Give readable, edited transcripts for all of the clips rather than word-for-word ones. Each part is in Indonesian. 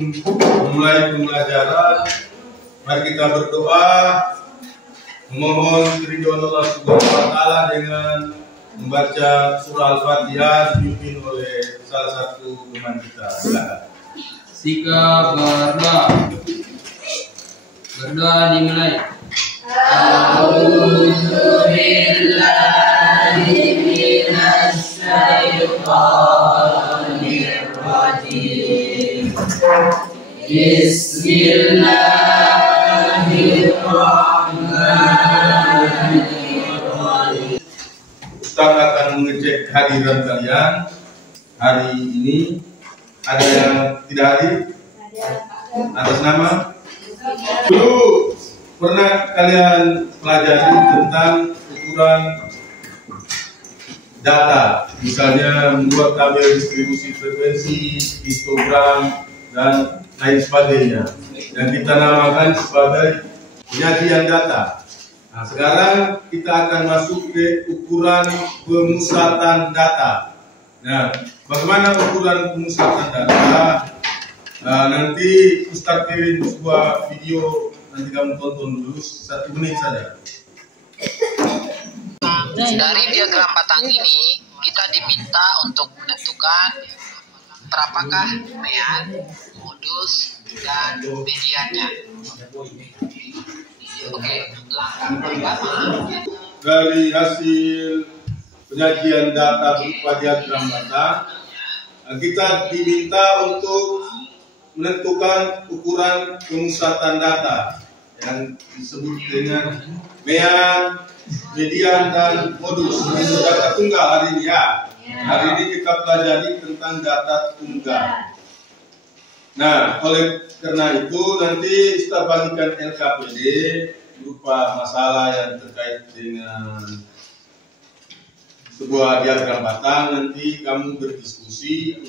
Memulai pembelajaran, mari kita berdoa memohon ridho Allah Subhanahu wa taala dengan membaca surah Al-Fatihah dipimpin oleh salah satu teman kita. Silakan. Sikap berdoa. Berdoa dimulai. A'udzu billahi minasy syaithanir rajim. Bismillahirrahmanirrahim. Ustaz akan mengecek hadiran kalian hari ini. Ada yang tidak hadir? Atas nama? Dulu pernah kalian pelajari tentang ukuran data, misalnya membuat tabel distribusi frekuensi, histogram, dan lain sebagainya, yang kita namakan sebagai penyajian data. Nah, sekarang kita akan masuk ke ukuran pemusatan data. Nah, bagaimana ukuran pemusatan data? Nanti Ustaz kirim sebuah video, nanti kamu tonton dulu 1 menit saja. Dari diagram batang ini kita diminta untuk menentukan berapakah mean, modus, dan mediannya. Oke, langkah pertama. Dari hasil penyajian data berupa diagram batang, kita diminta untuk menentukan ukuran pemusatan data yang disebut dengan mean, median, dan modus. Ini data tunggal hari ini ya. Hari ini kita pelajari tentang data tunggal. Nah, oleh karena itu nanti kita bagikan LKPD berupa masalah yang terkait dengan sebuah diagram batang. Nanti kamu berdiskusi.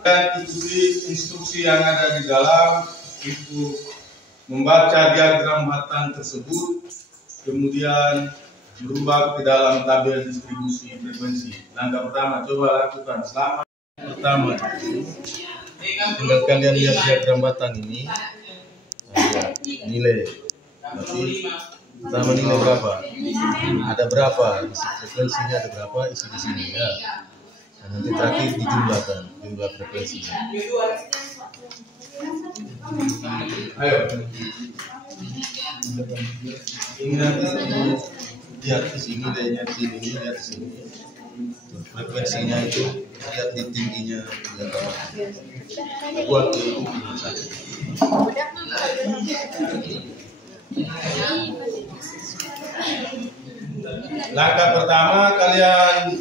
Dan ikuti instruksi yang ada di dalam itu, membaca diagram batang tersebut, kemudian berubah ke dalam tabel distribusi frekuensi. Langkah pertama, coba lakukan. Selama pertama, tinggal kalian lihat diagram batang ini. Nah, nilai. Berarti pertama nilai berapa? Ada berapa? Isi frekuensinya ada berapa? Isi di sini ya. Nah, nanti terakhir dijumlahkan jumlah frekuensinya. Ayo. Ini nanti lihat di sini, nilainya di sini, lihat di sini. Frekuensinya itu lihat di tingginya. Buat itu saja. Langkah pertama, kalian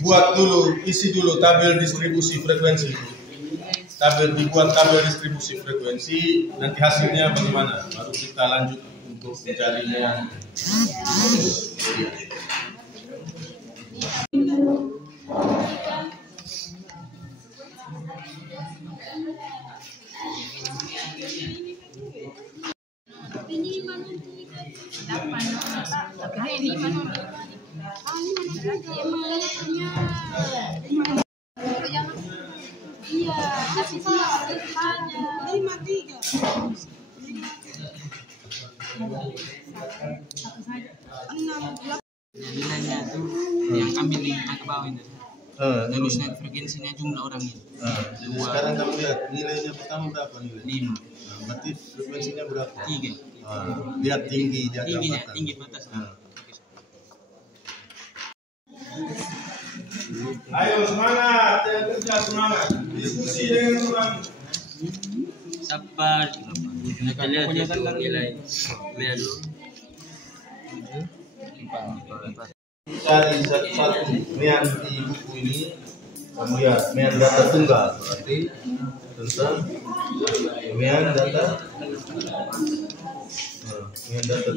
buat dulu, isi dulu tabel distribusi frekuensi. Dibuat tabel distribusi frekuensi, nanti hasilnya bagaimana? Baru kita lanjut untuk mencarinya. Nilainya itu yang ambil di ke bawah ini. Tulisnya frekuensinya jumlah orangnya. Sekarang kamu lihat nilainya pertama berapa nilai? 5. Nah, berarti frekuensinya berapa? 3. Lihat tinggi Tingginya, tinggi batas. Ayo semangat, yang kerja semangat. Diskusi dengan orang. Sabar. Kita lihat itu nilai. Lihat dulu. Cari satu-satu yang di buku ini. Kemudian mean data tunggal berarti tentang mean data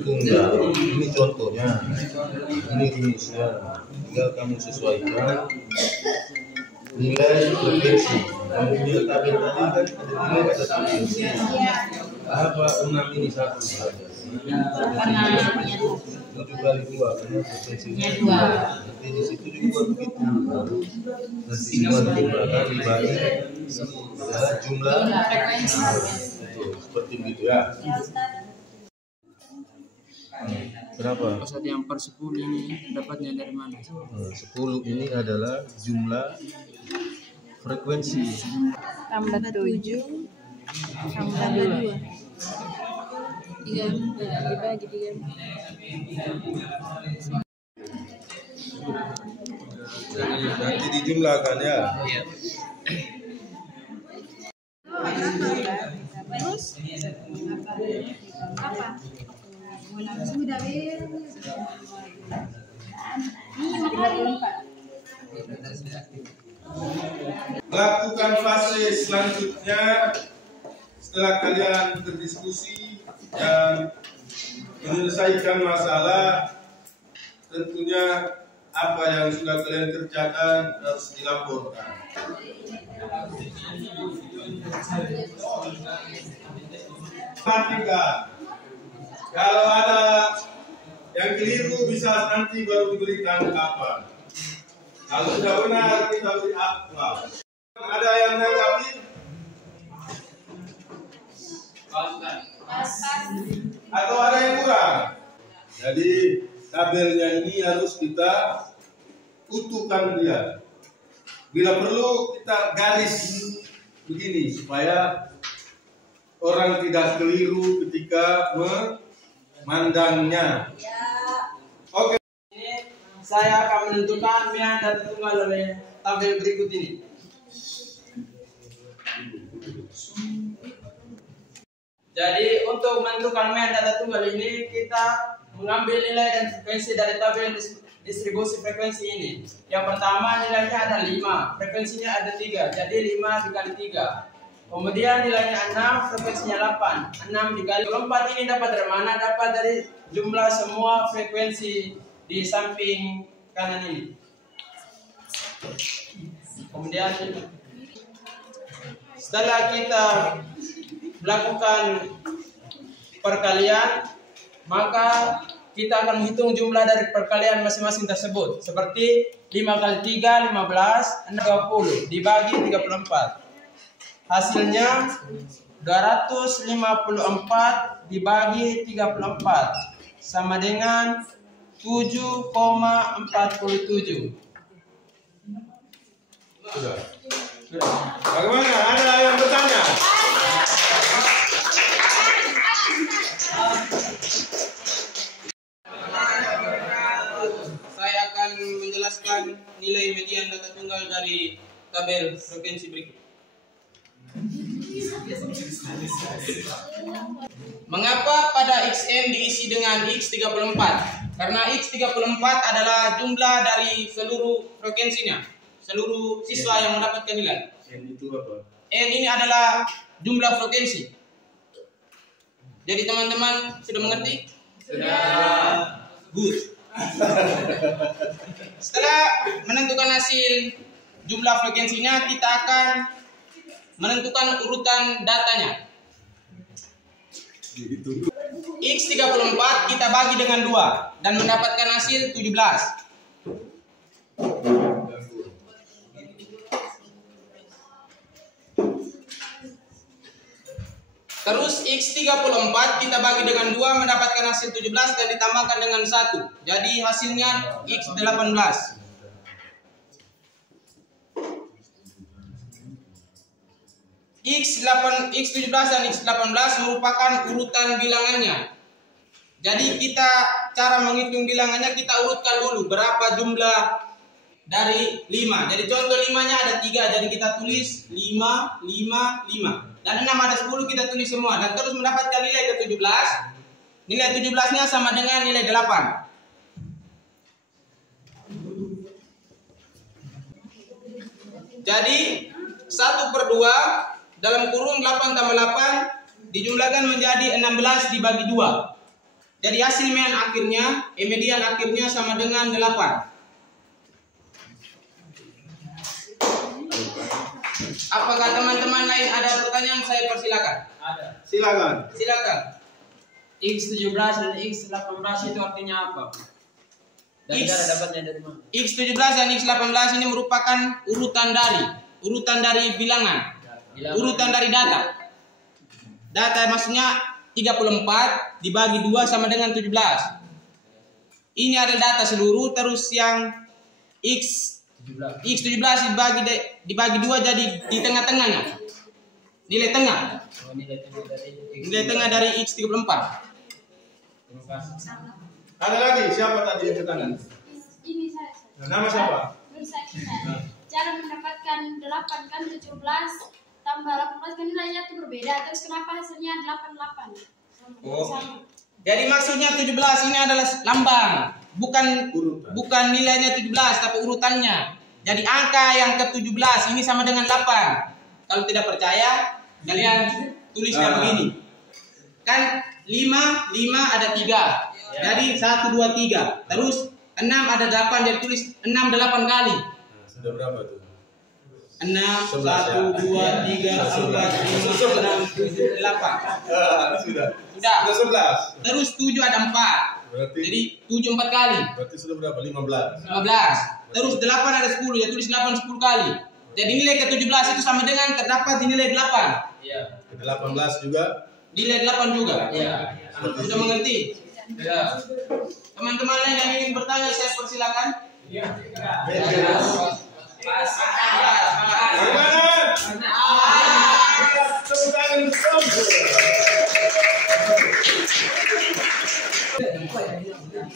tunggal. Ini contohnya, ini rumusnya. Tinggal kamu sesuaikan nilai frekuensi. Kamu lihat tabel tadi kan ada nilai kata frekuensi. Apa 6 ini satu saja? 7 kali 2 karena frekuensinya 2. Nanti di situ juga begitu. Nanti semua dijumlahkan dibagi adalah jumlah frekuensi. Seperti itu ya. Berapa? Pas yang per 10 ini dapatnya dari mana? 10 ini adalah jumlah frekuensi. Tambah 7 tambah 2. 3 dibagi 3. Nanti dijumlahkan ya. Iya. Terus apa? Sudah Lakukan fase selanjutnya setelah kalian berdiskusi dan menyelesaikan masalah. Tentunya apa yang sudah kalian kerjakan harus dilaporkan. Perhatikan, kalau ada yang keliru bisa nanti baru diberikan tanggapan. Kalau sudah benar kita beri aplaus. Ada yang menanggapi? Atau ada yang kurang? Jadi tabelnya ini harus kita utuhkan dia. Bila perlu kita garis begini supaya orang tidak keliru ketika memandangnya. Oke. Saya akan menentukan mean data tunggal oleh tabel berikut ini. Jadi untuk menentukan mean data tunggal ini kita mengambil nilai dan frekuensi dari tabel distribusi frekuensi ini. Yang pertama nilainya ada 5, frekuensinya ada 3, jadi 5 dikali 3. Kemudian nilainya 6, frekuensinya 8. 6 dikali 4 ini dapat dari mana? Dapat dari jumlah semua frekuensi di samping kanan ini. Kemudian setelah kita melakukan perkalian, maka kita akan menghitung jumlah dari perkalian masing-masing tersebut. Seperti 5 kali 3, 15, 20, dibagi 34. Hasilnya 254 dibagi 34 sama dengan 7,47. Sudah. Bagaimana? Ada yang bertanya? Saya akan menjelaskan nilai median data tunggal dari tabel frekuensi berikut. Mengapa pada XN diisi dengan X34? Karena X34 adalah jumlah dari seluruh frekuensinya, seluruh siswa yang mendapatkan nilai. N itu apa? N ini adalah jumlah frekuensi. Jadi teman-teman sudah mengerti? Sudah. Good. Setelah menentukan hasil jumlah frekuensinya, kita akan menentukan urutan datanya. X34 kita bagi dengan 2 dan mendapatkan hasil 17. Terus X34 kita bagi dengan 2 mendapatkan hasil 17 dan ditambahkan dengan 1. Jadi hasilnya X18. X17 dan X18 merupakan urutan bilangannya. Jadi kita cara menghitung bilangannya kita urutkan dulu berapa jumlah dari 5. Jadi contoh 5-nya ada 3, jadi kita tulis 5, 5, 5. Dan 6 ada 10 kita tulis semua dan terus mendapatkan nilai ke 17. Nilai 17-nya sama dengan nilai 8. Jadi 1/2 dalam kurung 8 tambah 8 dijumlahkan menjadi 16 dibagi 2. Jadi hasil median akhirnya sama dengan 8. Apakah teman-teman lain ada pertanyaan? Saya persilakan. Ada. Silakan. Silakan. X17 dan X18 itu artinya apa? Dan cara dapatnya dari mana? X17 dan X18 ini merupakan urutan dari bilangan. Urutan dari data. Data maksudnya 34 dibagi 2 sama dengan 17. Ini adalah data seluruh, terus yang X17 dibagi 2 jadi di tengah-tengahnya. Nilai tengah. Nilai tengah dari X34. Ada lagi siapa tadi yang ke kanan? Ini saya. Nama siapa? Nur Sakinah. Cara mendapatkan 8 kan 17 tambah 18 kan nilainya itu berbeda. Terus kenapa hasilnya 88? Sama. Jadi maksudnya 17 ini adalah lambang, bukan nilainya 17 tapi urutannya. Jadi angka yang ke-17 ini sama dengan 8. Kalau tidak percaya, kalian tulisnya begini. Kan 5 ada 3. Jadi 1 2 3. Terus 6 ada 8, jadi tulis 6 8 kali. Sudah berapa tuh? 6 1 2 3 4 5 6 7 8. Sudah. Sudah. Sudah 11. Terus 7 ada 4. Berarti Jadi 7 4 kali. berarti sudah berapa? 15. 15. Terus 8 ada 10, ya tulis 8 10 kali. Jadi nilai ke-17 itu sama dengan terdapat di nilai 8. Iya. Ke 18 juga. Nilai 8 juga. Iya. Sudah mengerti? Ya. Teman-teman lain yang ingin bertanya saya persilakan. Iya.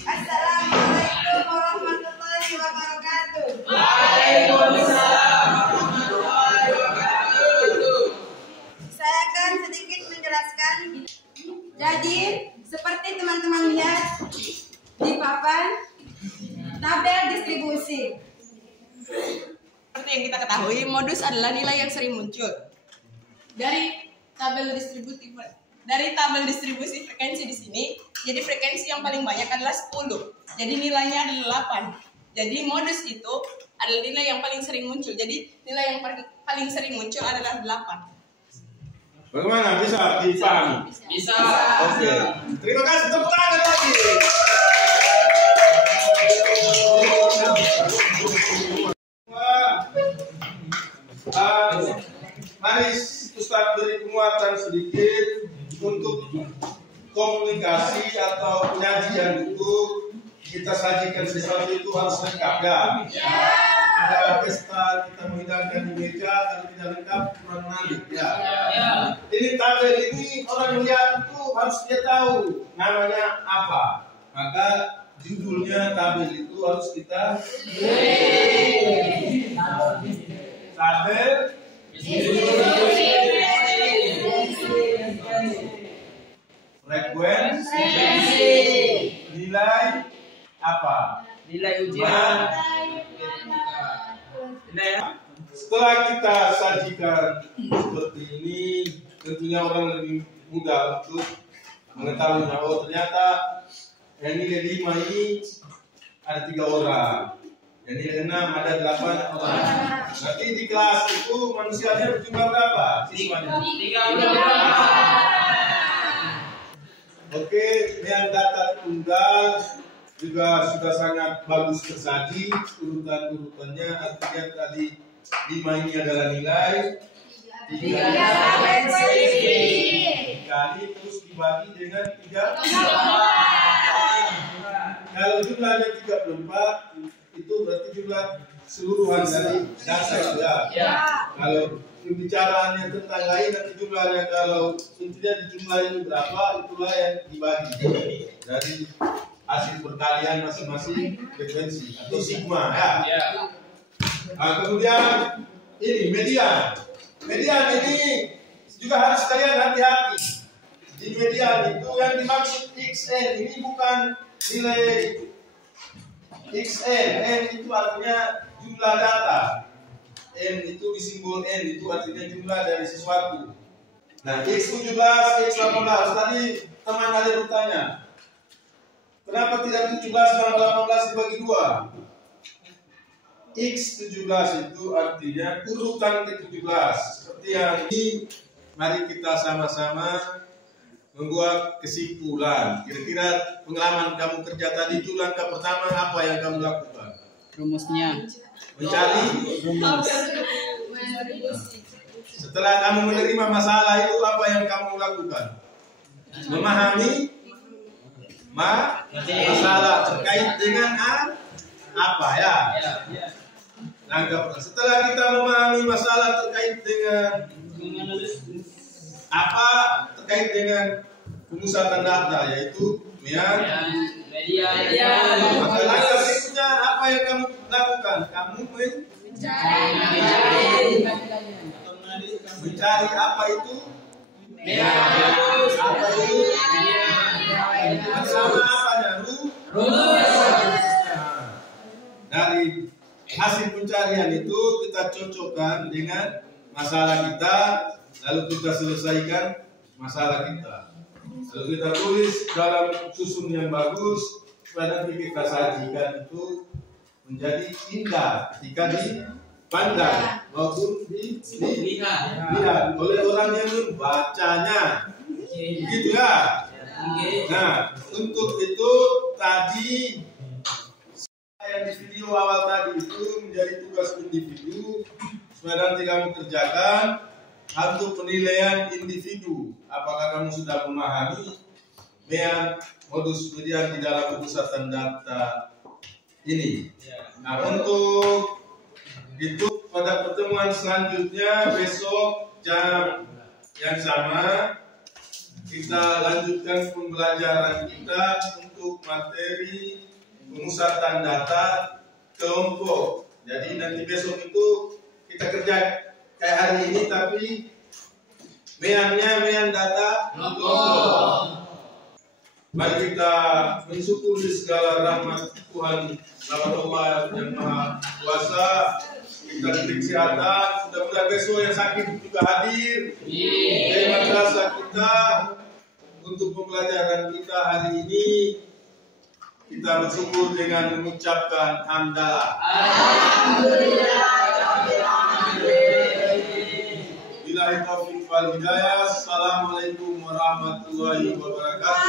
Assalamualaikum warahmatullahi wabarakatuh. Waalaikumsalam warahmatullahi wabarakatuh. Saya akan sedikit menjelaskan. Jadi, seperti teman-teman lihat di papan tabel distribusi. Seperti yang kita ketahui, modus adalah nilai yang sering muncul. Dari tabel distribusi frekuensi di sini, jadi frekuensi yang paling banyak adalah 10. Jadi nilainya adalah 8. Jadi modus itu adalah nilai yang paling sering muncul. Jadi nilai yang paling sering muncul adalah 8. Bagaimana? Bisa dipahami? Bisa. Oke. Terima kasih, tepuk tangan lagi. Mari Ustaz beri penguatan sedikit untuk komunikasi atau penyajian itu kita sajikan sesuatu itu harus lengkap ya. Ada pesta kita menghidangkan di meja, kalau tidak lengkap kurang menarik ya. Ini tabel ini orang melihat itu harus dia tahu namanya apa. Maka judulnya tabel itu harus kita tabel frekuensi nilai apa? Nilai ujian. Setelah kita sajikan seperti ini, tentunya orang lebih mudah untuk mengetahui bahwa ternyata yang nilai 5 ini ada 3 orang, yang nilai 6 ada 8 orang. Berarti di kelas itu manusianya berjumlah berapa siswanya? 3. Oke, yang data tunggal juga sudah sangat bagus tersaji urutan-urutannya. Artinya tadi 5 ini adalah nilai 3 kali terus dibagi dengan 3. Kalau jumlahnya 34 itu berarti jumlah seluruhan dari data itu ya. Kalau pembicaraannya tentang lain nanti jumlahnya, kalau intinya dijumlahin berapa itulah yang dibagi dari hasil perkalian masing-masing frekuensi atau sigma ya. Nah, kemudian ini median ini juga harus kalian hati-hati. Di median itu yang dimaksud XN ini bukan nilai XN, N itu artinya jumlah data. N itu disimbol N, itu artinya jumlah dari sesuatu. Nah, X17, X18, tadi teman ada bertanya, kenapa tidak 17 dan 18 dibagi 2? X17 itu artinya urutan ke-17. Seperti yang ini, mari kita sama-sama membuat kesimpulan. Kira-kira pengalaman kamu kerja tadi itu langkah pertama apa yang kamu lakukan? Rumusnya. Mencari rumus. Setelah kamu menerima masalah itu apa yang kamu lakukan? Memahami masalah terkait dengan apa ya? Setelah kita memahami masalah terkait dengan apa terkait dengan pemusatan data, yaitu media. Maka langkah berikutnya apa yang kamu lakukan? Kamu mencari apa itu? Apa itu? Bersama apanya? Dari hasil pencarian itu kita cocokkan dengan masalah kita, lalu kita selesaikan masalah kita. Lalu kita tulis dalam susun yang bagus, supaya nanti kita sajikan itu menjadi indah ketika dipandang maupun dilihat oleh orang yang membacanya. Gitu ya. Nah, untuk itu tadi yang di video awal tadi itu menjadi tugas individu, supaya nanti kamu kerjakan untuk penilaian individu. Apakah kamu sudah memahami modus median di dalam pemusatan data ini? Nah, untuk itu pada pertemuan selanjutnya besok jam yang sama kita lanjutkan pembelajaran kita untuk materi pemusatan data kelompok. Jadi nanti besok itu kita kerja kayak hari ini, tapi mean data kelompok. Mari kita mensyukuri segala rahmat Tuhan, rahmat Allah yang Maha Kuasa. Kita diberi kesehatan. Mudah-mudahan besok yang sakit juga hadir. Dari madrasah kita untuk pembelajaran kita hari ini, kita bersyukur dengan mengucapkan hamdalah. Billahi taufiq wal hidayah. Assalamualaikum warahmatullahi wabarakatuh.